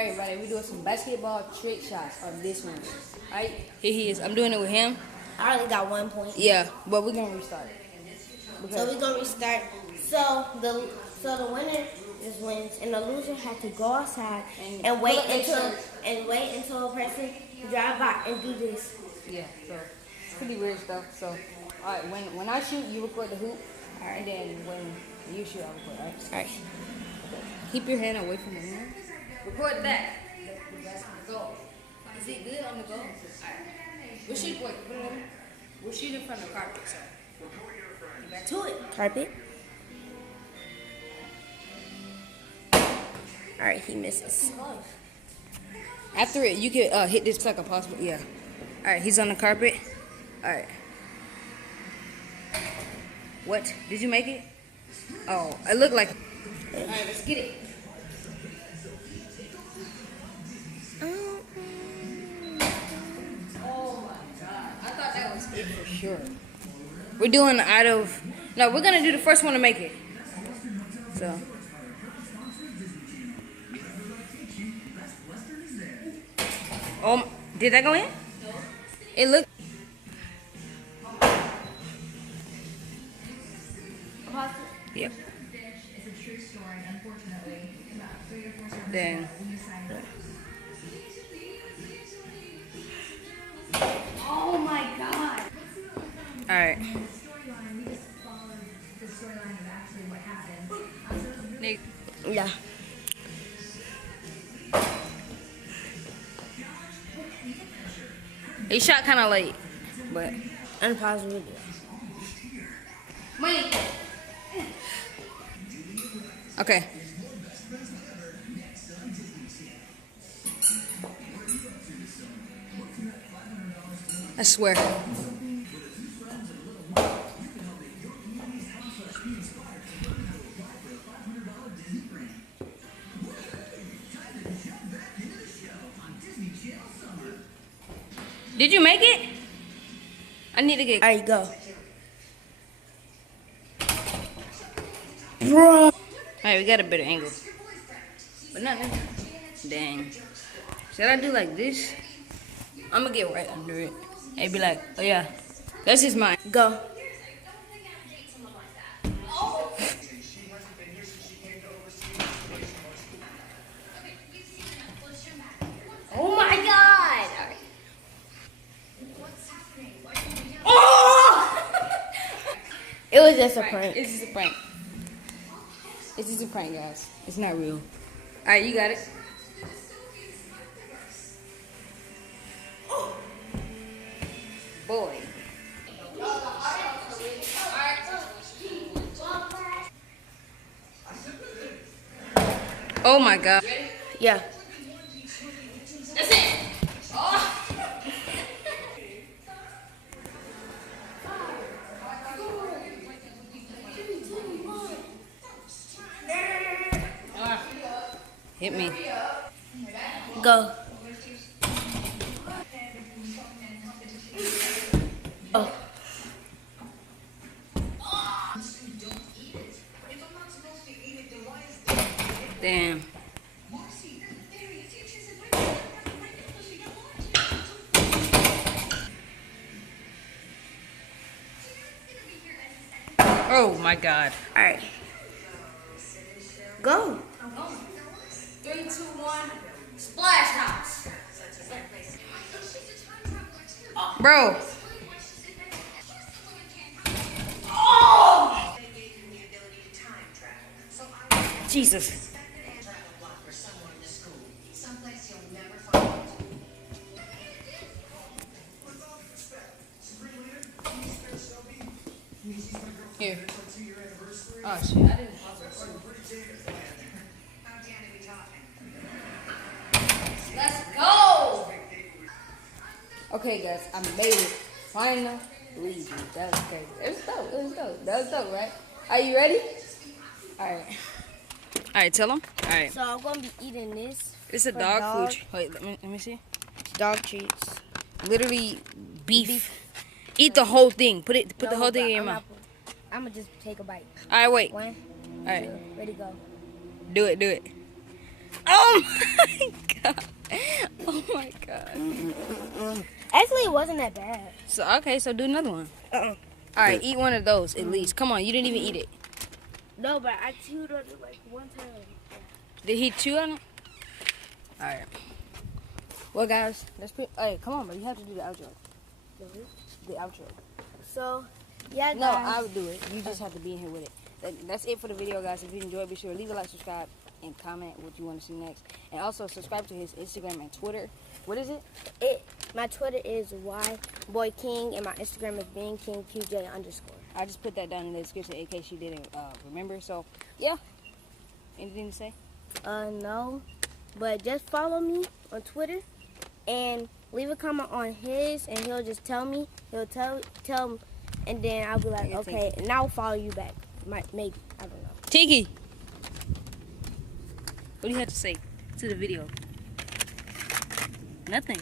Everybody, we doing some basketball trick shots on this one. Alright, here he is. I'm doing it with him. I only got 1 point. Yeah, but we're gonna restart. So we're gonna restart. So the winner just wins, and the loser has to go outside and wait until a person drive by and do this. Yeah, so it's pretty weird stuff. So alright, when I shoot, you record the hoop. Alright, and then when you shoot, I record. Alright. Okay. Keep your hand away from the hand. Record that. Go. Is it good on the go? Alright. We'll shoot in front of the carpet. So get back to it. Carpet. Alright, he misses. After it, you can hit this like a possible. Yeah. Alright, he's on the carpet. Alright. What? Did you make it? Oh, it looked like. Alright, let's get it. Oh my god. I thought that was it for sure. We're doing we're gonna do the first one to make it. So. Did that go in? No. It looked. Yep. Then. Oh my god. Alright. Nick. Yeah. He shot kind of late, but unpause video. Wait. Okay. I swear. Did you make it? I need to get. Alright, go. Bro. Alright, we got a better angle. But not now. Dang. Should I do like this? I'm gonna get right under it. And be like, oh yeah, that's just mine. Go. Oh my god! It was just a prank. It's just a prank. It's just a prank, guys. It's not real. Alright, you got it. Boy. Oh my god. Yeah. That's it. Oh. Hit me. Go. Oh. Damn. Oh my god. All right. Go. 3, 2, 1. Splash house. Bro. Oh! Jesus. Here. Oh shit, I didn't pause it. Let's go! Okay guys, I made it. Finally. That was crazy. It was dope. It was dope. That was dope, right? Are you ready? Alright. Alright, tell them. Alright. So I'm gonna be eating this. It's a dog food. Wait, let me see. Dog treats. Literally beef. Eat the whole thing. Put the whole thing in your mouth. I'm gonna just take a bite. Alright, wait. 1, Alright. 2, ready, go. Do it. Oh my god. wasn't that bad. So okay, so do another one. All right, eat one of those at least. Come on, you didn't even eat it. No, but I chewed on it like one time. Did he chew on it? All right. Well, guys, hey, come on, bro. You have to do the outro. The outro. So, yeah, guys. No, I would do it. You just have to be in here with it. That's it for the video, guys. If you enjoyed, be sure to leave a like, subscribe, and comment what you want to see next. And also subscribe to his Instagram and Twitter. What is it? My Twitter is yboyking, and my Instagram is beingkingqj_. I just put that down in the description in case you didn't remember. So, yeah. Anything to say? No. But just follow me on Twitter and leave a comment on his, and he'll just tell me. He'll tell me, and then I'll be like, okay, and I'll follow you back. Maybe. I don't know. Tiki! What do you have to say to the video? Nothing.